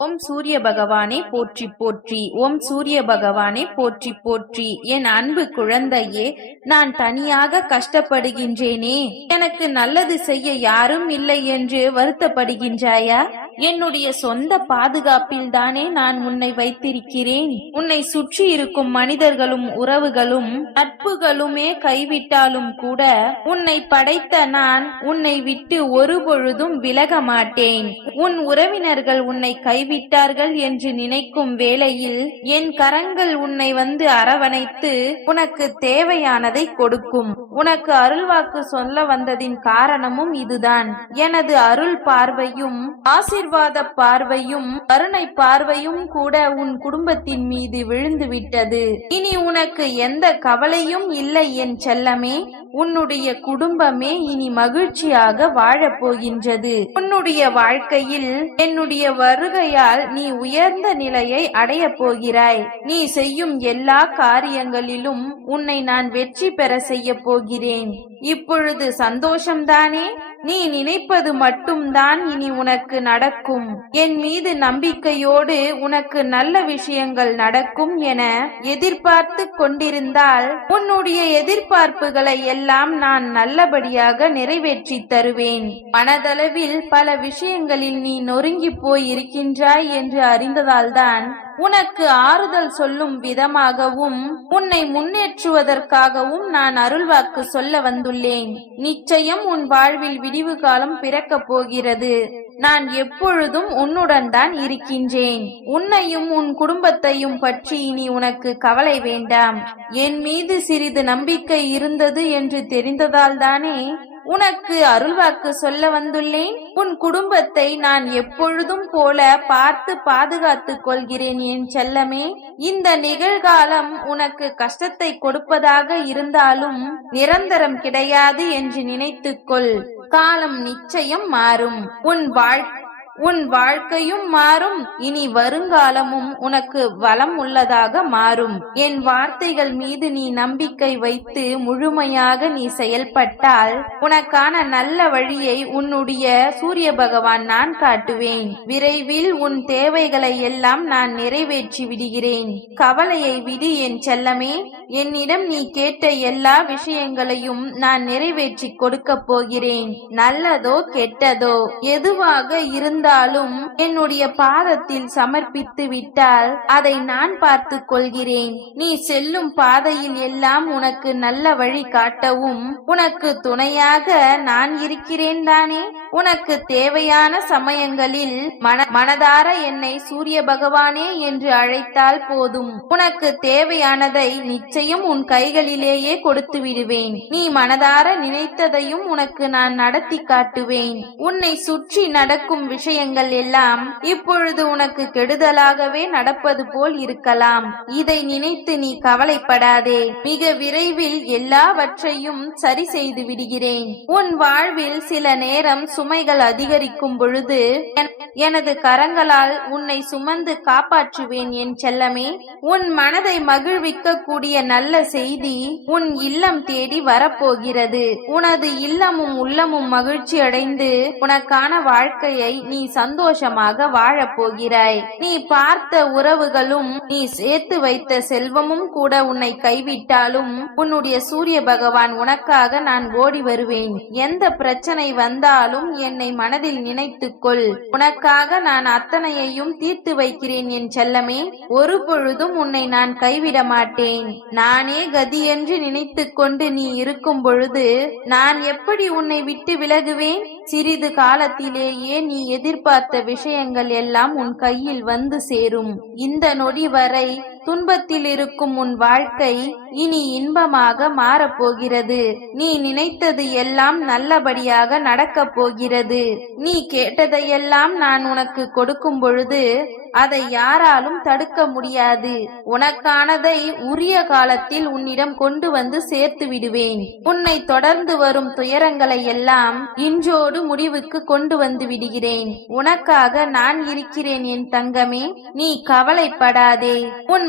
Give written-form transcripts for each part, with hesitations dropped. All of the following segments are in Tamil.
ஓம் சூரிய பகவானே போற்றி போற்றி. ஓம் சூரிய பகவானே போற்றி போற்றி. என் அன்பு குழந்தையே, நான் தனியாக கஷ்டப்படுகின்றேனே, எனக்கு நல்லது செய்ய யாரும் இல்லை என்று வருத்தப்படுகின்றாயா? என்னுடைய சொந்த பாதுகாப்பில் தானே நான் உன்னை வைத்திருக்கிறேன். உன்னை சுற்றி இருக்கும் மனிதர்களும் உறவுகளும் நட்புகளுமே கைவிட்டாலும் கூட உன்னை படைத்த நான் உன்னை விட்டு ஒருபொழுதும் விலக மாட்டேன். உன் உறவினர்கள் உன்னை கைவிட்டார்கள் என்று நினைக்கும் வேளையில் என் கரங்கள் உன்னை வந்து அரவணைத்து உனக்கு தேவையானதை கொடுக்கும். உனக்கு அருள்வாக்கு சொல்ல வந்ததின் காரணமும் இதுதான். எனது அருள் பார்வையும் ஆசீர்வாத பார்வையும் கருணை பார்வையும் கூட உன் குடும்பத்தின் மீது விழுந்து விட்டது. இனி உனக்கு எந்த கவலையும் இல்லை என் செல்லமே. உன்னுடைய குடும்பமே இனி மகிழ்ச்சியாக வாழப் போகின்றது. உன்னுடைய வாழ்க்கையில் என்னுடைய வருகையால் நீ உயர்ந்த நிலையை அடைய போகிறாய். நீ செய்யும் எல்லா காரியங்களிலும் உன்னை நான் வெற்றி பெற செய்ய போகிறேன். இப்பொழுது சந்தோஷம்தானே? நீ நினைப்பது மட்டும்தான் இனி உனக்கு நடக்கும். என் மீது நம்பிக்கையோடு உனக்கு நல்ல விஷயங்கள் நடக்கும் என எதிர்பார்த்து கொண்டிருந்தால் உன்னுடைய எதிர்பார்ப்புகளை எல்லாம் நான் நல்லபடியாக நிறைவேற்றி தருவேன். மனதளவில் பல விஷயங்களில் நீ நொறுங்கி போய் இருக்கின்றாய் என்று அறிந்ததால்தான் உனக்கு ஆறுதல் சொல்லும் விதமாகவும் உன்னை முன்னேற்றுவதற்காகவும் நான் அருள்வாக்கு சொல்ல வந்துள்ளேன். நிச்சயம் உன் வாழ்வில் விடிவு காலம் பிறக்கப் போகிறது. நான் எப்பொழுதும் உன்னுடன் தான் இருக்கின்றேன். உன்னையும் உன் குடும்பத்தையும் பற்றி இனி உனக்கு கவலை வேண்டாம். என் மீது சிறிது நம்பிக்கை இருந்தது என்று தெரிந்ததால் தானே உனக்கு அருள்வாக்கு சொல்ல வந்துள்ளேன். உன் குடும்பத்தை நான் எப்பொழுதும் போல பார்த்து பாதுகாத்துக் கொள்கிறேன் என் செல்லமே. இந்த நிகழ்காலம் உனக்கு கஷ்டத்தை கொடுப்பதாக இருந்தாலும் நிரந்தரம் கிடையாது என்று நினைத்துக்கொள். காலம் நிச்சயம் மாறும். உன் வாழ்க்கையும் மாறும். இனி வருங்காலமும் உனக்கு வளம் உள்ளதாக மாறும். என் வார்த்தைகள் மீது நீ நம்பிக்கை வைத்து முழுமையாக நீ செயல்பட்டால் உனக்கான நல்ல வழியை உன்னுடைய சூரிய பகவான் நான் காட்டுவேன். விரைவில் உன் தேவைகளை எல்லாம் நான் நிறைவேற்றி விடுகிறேன். கவலையை விடு என் செல்லமே. என்னிடம் நீ கேட்ட எல்லா விஷயங்களையும் நான் நிறைவேற்றி கொடுக்க போகிறேன். நல்லதோ கெட்டதோ எதுவாக இருந்தாலும் என்னுடைய பாதத்தில் சமர்ப்பித்து விட்டால் அதை நான் பார்த்து கொள்கிறேன். நீ செல்லும் பாதையில் எல்லாம் உனக்கு நல்ல வழி காட்டவும் உனக்கு துணையாக நான் இருக்கிறேன் தானே. உனக்கு தேவையான சமயங்களில் மனதார என்னை சூரிய பகவானே என்று அழைத்தால் போதும். உனக்கு தேவையானதை நிச்சயம் உன் கைகளிலேயே கொடுத்து விடுவேன். நீ மனதார நினைத்ததையும் உனக்கு நான் நடத்தி காட்டுவேன். உன்னை சுற்றி நடக்கும் விஷயங்கள் எல்லாம் இப்பொழுது உனக்கு கெடுதலாகவே நடப்பது போல் இருக்கலாம். இதை நினைத்து நீ கவலைப்படாதே. மிக விரைவில் எல்லாவற்றையும் சரி செய்து விடுகிறேன். உன் வாழ்வில் சில நேரம் சுமைகள் அதிகரிக்கும் பொழுது எனது கரங்களால் உன்னை சுமந்து காப்பாற்றுவேன் என் செல்லமே. உன் மனதை மகிழ்விக்க கூடிய நல்ல செய்தி உன் இல்லம் தேடி வரப்போகிறது. உனது இல்லமும் உள்ளமும் மகிழ்ச்சி அடைந்து உனக்கான வாழ்க்கையை நீ சந்தோஷமாக வாழப் போகிறாய். நீ பார்த்த உறவுகளும் நீ சேர்த்து வைத்த செல்வமும் கூட உன்னை கைவிட்டாலும் உன்னுடைய சூரிய பகவான் உனக்காக நான் ஓடி வருவேன். எந்த பிரச்சனை வந்தாலும் என்னை மனதில் நினைத்துக்கொள். உனக்காக நான் அத்தனையையும் தீர்த்து வைக்கிறேன் என் செல்லமே. ஒரு பொழுதும் உன்னை நான் கைவிட மாட்டேன். நானே கதி என்று நினைத்து கொண்டு நீ இருக்கும் பொழுது நான் எப்படி உன்னை விட்டு விலகுவேன்? சிறிது காலத்திலேயே நீ எதிர்பார்த்த விஷயங்கள் எல்லாம் உன் கையில் வந்து சேரும். இந்த நொடி வரை துன்பத்தில் இருக்கும் உன் வாழ்க்கை இனி இன்பமாக மாறப்போகிறது. நீ நினைத்தது எல்லாம் நல்லபடியாக நடக்கப் போகிறது. நீ கேட்டதையெல்லாம் நான் உனக்கு கொடுக்கும் பொழுது அதை யாராலும் தடுக்க முடியாது. உனக்கானதை உரிய காலத்தில் உன்னிடம் கொண்டு வந்து சேர்த்து விடுவேன். உன்னை தொடர்ந்து வரும் துயரங்களை எல்லாம் இன்றோடு முடிவுக்கு கொண்டு வந்து விடுகிறேன். உனக்காக நான் இருக்கிறேன் என் தங்கமே. நீ கவலைப்படாதே. உன்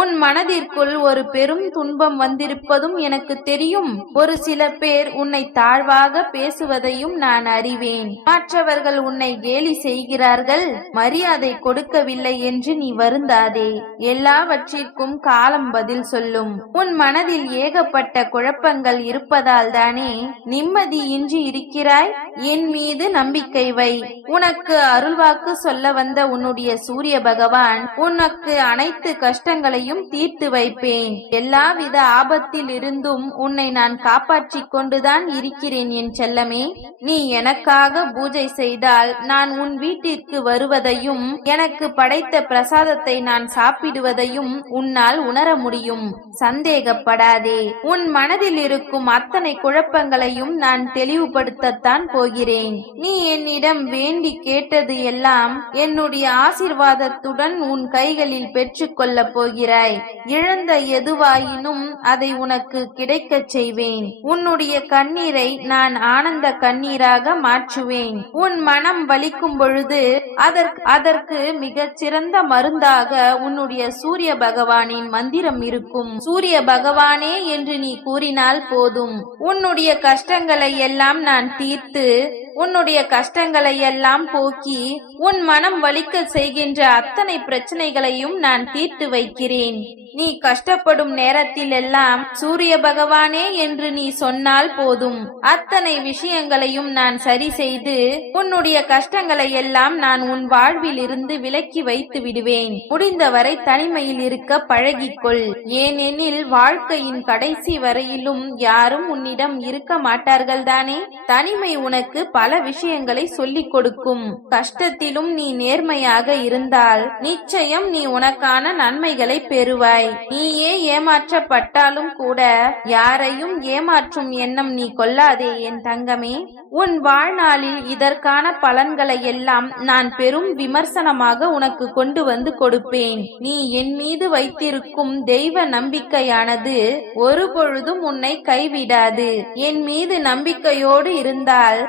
உன் மனதிற்குள் ஒரு பெரும் துன்பம் வந்திருப்பதும் எனக்கு தெரியும். ஒரு சில பேர் உன்னை தாழ்வாக பேசுவதையும் நான் அறிவேன். மற்றவர்கள் உன்னை கேலி செய்கிறார்கள். மரியாதை கொடுக்கவில்லை என்று நீ வருந்தாதே. எல்லாவற்றிற்கும் காலம் பதில் சொல்லும். உன் மனதில் ஏகப்பட்ட குழப்பங்கள் இருப்பதால் தானே நிம்மதியின்றி இருக்கிறாய். என் மீது நம்பிக்கை வை. உனக்கு அருள்வாக்கு சொல்ல வந்த உன்னுடைய சூரிய பகவான் உனக்கு அனைத்து கஷ்டங்களையும் தீர்த்து வைப்பேன். எல்லாவித ஆபத்தில் இருந்தும் உன்னை நான் காப்பாற்றிக் கொண்டுதான் இருக்கிறேன் என் செல்லமே. நீ எனக்காக பூஜை செய்தால் நான் உன் வீட்டிற்கு வருவதையும் எனக்கு படைத்த பிரசாதத்தை நான் சாப்பிடுவதையும் உன்னால் உணர முடியும். சந்தேகப்படாதே. உன் மனதில் இருக்கும் அத்தனை குழப்பங்களையும் நான் தெளிவுபடுத்தத்தான் போகிறேன். நீ என்னிடம் வேண்டி கேட்டது எல்லாம் என்னுடைய ஆசீர்வாதத்துடன் உன் கைகளில் பெற்றுக்கொள்ள போகிறாய். இழந்த எதுவாயினும் அதை உனக்கு கிடைக்கச் செய்வேன். உன்னுடைய கண்ணீரை நான் ஆனந்த கண்ணீராக மாற்றுவேன். உன் மனம் வலிக்கும் பொழுது அதற்கு மிகச் சிறந்த மருந்தாக உன்னுடைய சூரிய பகவானின் மந்திரம் இருக்கும். சூரிய பகவானே என்று நீ கூறினால் போதும். உன்னுடைய கஷ்டங்களை எல்லாம் நான் தீர்த்து உன்னுடைய கஷ்டங்களை எல்லாம் போக்கி உன் மனம் வலிக்க செய்கின்ற அத்தனை பிரச்சனைகளையும் நான் தீர்த்து வைக்கிறேன். நீ கஷ்டப்படும் நேரத்தில் எல்லாம் சூரிய பகவானே என்று நீ சொன்னால் போதும். அத்தனை விஷயங்களையும் நான் சரி செய்து உன்னுடைய கஷ்டங்களை எல்லாம் நான் உன் வாழ்வில் இருந்து விலக்கி வைத்து விடுவேன். முடிந்தவரை தனிமையில் இருக்க பழகிக்கொள். ஏனெனில் வாழ்க்கையின் கடைசி வரையிலும் யாரும் உன்னிடம் இருக்க மாட்டார்கள் தானே. தனிமை உனக்கு பல விஷயங்களை சொல்லிக் கொடுக்கும். கஷ்டத்திலும் நீ நேர்மையாக இருந்தால் நிச்சயம் நீ உனக்கான நன்மைகளை பெறுவாய். நீயே ஏமாற்றப்பட்டாலும் கூட யாரையும் ஏமாற்றும் எண்ணம் நீ கொள்ளாதே என் தங்கமே. உன் வாழ்நாளில் இதற்கான பலன்களை எல்லாம் நான் பெரும் விமர்சனமாக உனக்கு கொண்டு வந்து கொடுப்பேன். நீ என் மீது வைத்திருக்கும் தெய்வ நம்பிக்கையானது ஒரு பொழுதும் உன்னை கைவிடாது. என் மீது நம்பிக்கையோடு இருந்தால்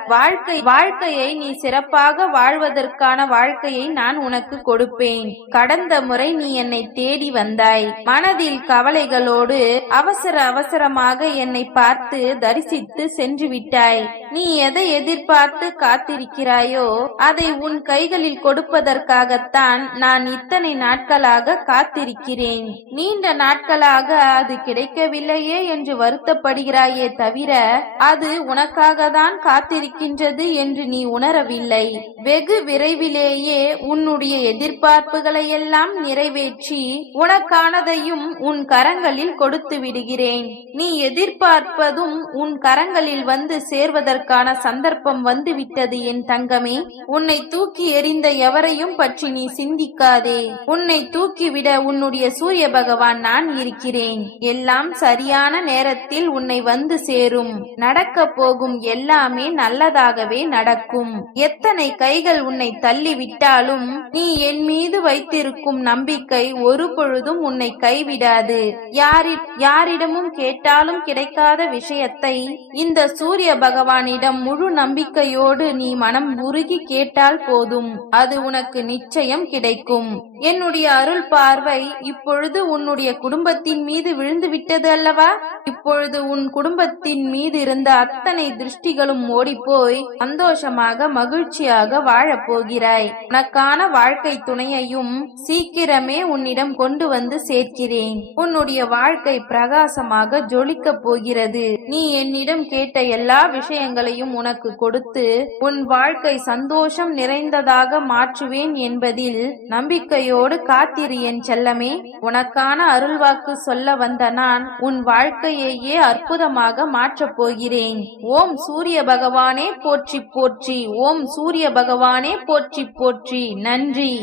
வாழ்க்கையை நீ சிறப்பாக வாழ்வதற்கான வாழ்க்கையை நான் உனக்கு கொடுப்பேன். கடந்த முறை நீ என்னை தேடி வந்தாய். மனதில் கவலைகளோடு அவசரமாக என்னை பார்த்து தரிசித்து சென்று விட்டாய். நீ எதை எதிர்பார்த்து காத்திருக்கிறாயோ அதை உன் கைகளில் கொடுப்பதற்காகத்தான் நான் இத்தனை நாட்களாக காத்திருக்கிறேன். நீண்ட நாட்களாக அது கிடைக்கவில்லையே என்று வருத்தப்படுகிறாயே தவிர அது உனக்காக தான் காத்திருக்கின்றது என்று நீ உணரவில்லை. வெகு விரைவிலேயே உன்னுடைய எதிர்பார்ப்புகளை எல்லாம் நிறைவேற்றி உனக்கானதையும் உன் கரங்களில் கொடுத்து விடுகிறேன். நீ எதிர்பார்ப்பதும் உன் கரங்களில் வந்து சேர்வதற்கான சந்தர்ப்பம் வந்து விட்டது என் தங்கமே. உன்னை தூக்கி எறிந்த எவரையும் பற்றி நீ சிந்திக்காதே. உன்னை தூக்கிவிட உன்னுடைய சூரிய பகவான் நான் இருக்கிறேன். எல்லாம் சரியான நேரத்தில் உன்னை வந்து சேரும். நடக்க போகும் எல்லாமே நல்லதாகவே நடக்கும். எத்தனை கைகள் உன்னை தள்ளிவிட்டாலும் நீ என் மீது வைத்திருக்கும் நம்பிக்கை ஒரு பொழுதும் உன்னை கைவிடாது. யாரிடமும் கேட்டாலும் கிடைக்காத விஷயத்தை இந்த சூரிய பகவானிடம் முழு நம்பிக்கையோடு நீ மனம் உருகி கேட்டால் போதும், அது உனக்கு நிச்சயம் கிடைக்கும். என்னுடைய அருள் பார்வை இப்பொழுது உன்னுடைய குடும்பத்தின் மீது விழுந்து விட்டது அல்லவா? இப்பொழுது உன் குடும்பத்தின் மீது இருந்த அத்தனை திருஷ்டிகளும் ஓடிப்போய் சந்தோஷமாக மகிழ்ச்சியாக வாழப் போகிறாய். உனக்கான வாழ்க்கை துணையையும் சீக்கிரமே உன்னிடம் கொண்டு வந்து சேர்க்கிறேன். உன்னுடைய வாழ்க்கை பிரகாசமாக ஜொலிக்கப் போகிறது. நீ என்னிடம் கேட்ட எல்லா விஷயங்களையும் உனக்கு கொடுத்து உன் வாழ்க்கை சந்தோஷம் நிறைந்ததாக மாற்றுவேன் என்பதில் நம்பிக்கையோடு காத்திரு என் செல்லமே. உனக்கான அருள்வாக்கு சொல்ல வந்த நான் உன் வாழ்க்கையையே அற்புதமாக மாற்றப் போகிறேன். ஓம் சூரிய பகவானே போற்றி போற்றி. ஓம் சூரிய பகவானே போற்றி போற்றி. நன்றி.